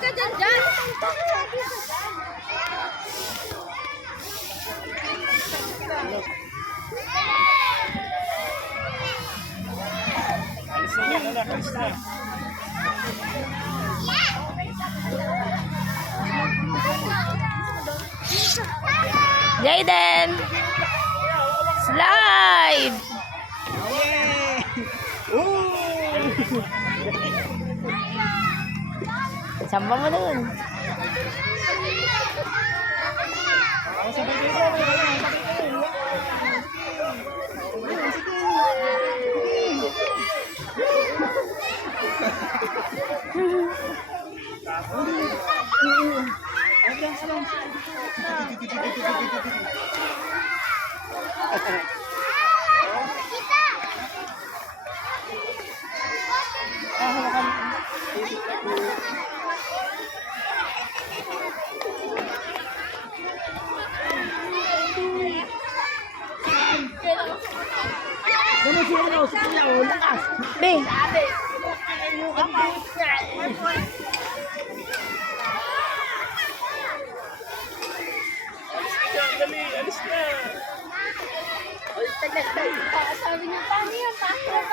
ka dyan, dyan. Alis na yan, anak. Alis na. Jayden! Slide! Yay! Samba mo dun. Ako sa bibig ko. Be! Dali, alis na. Sabi niya, paano yan?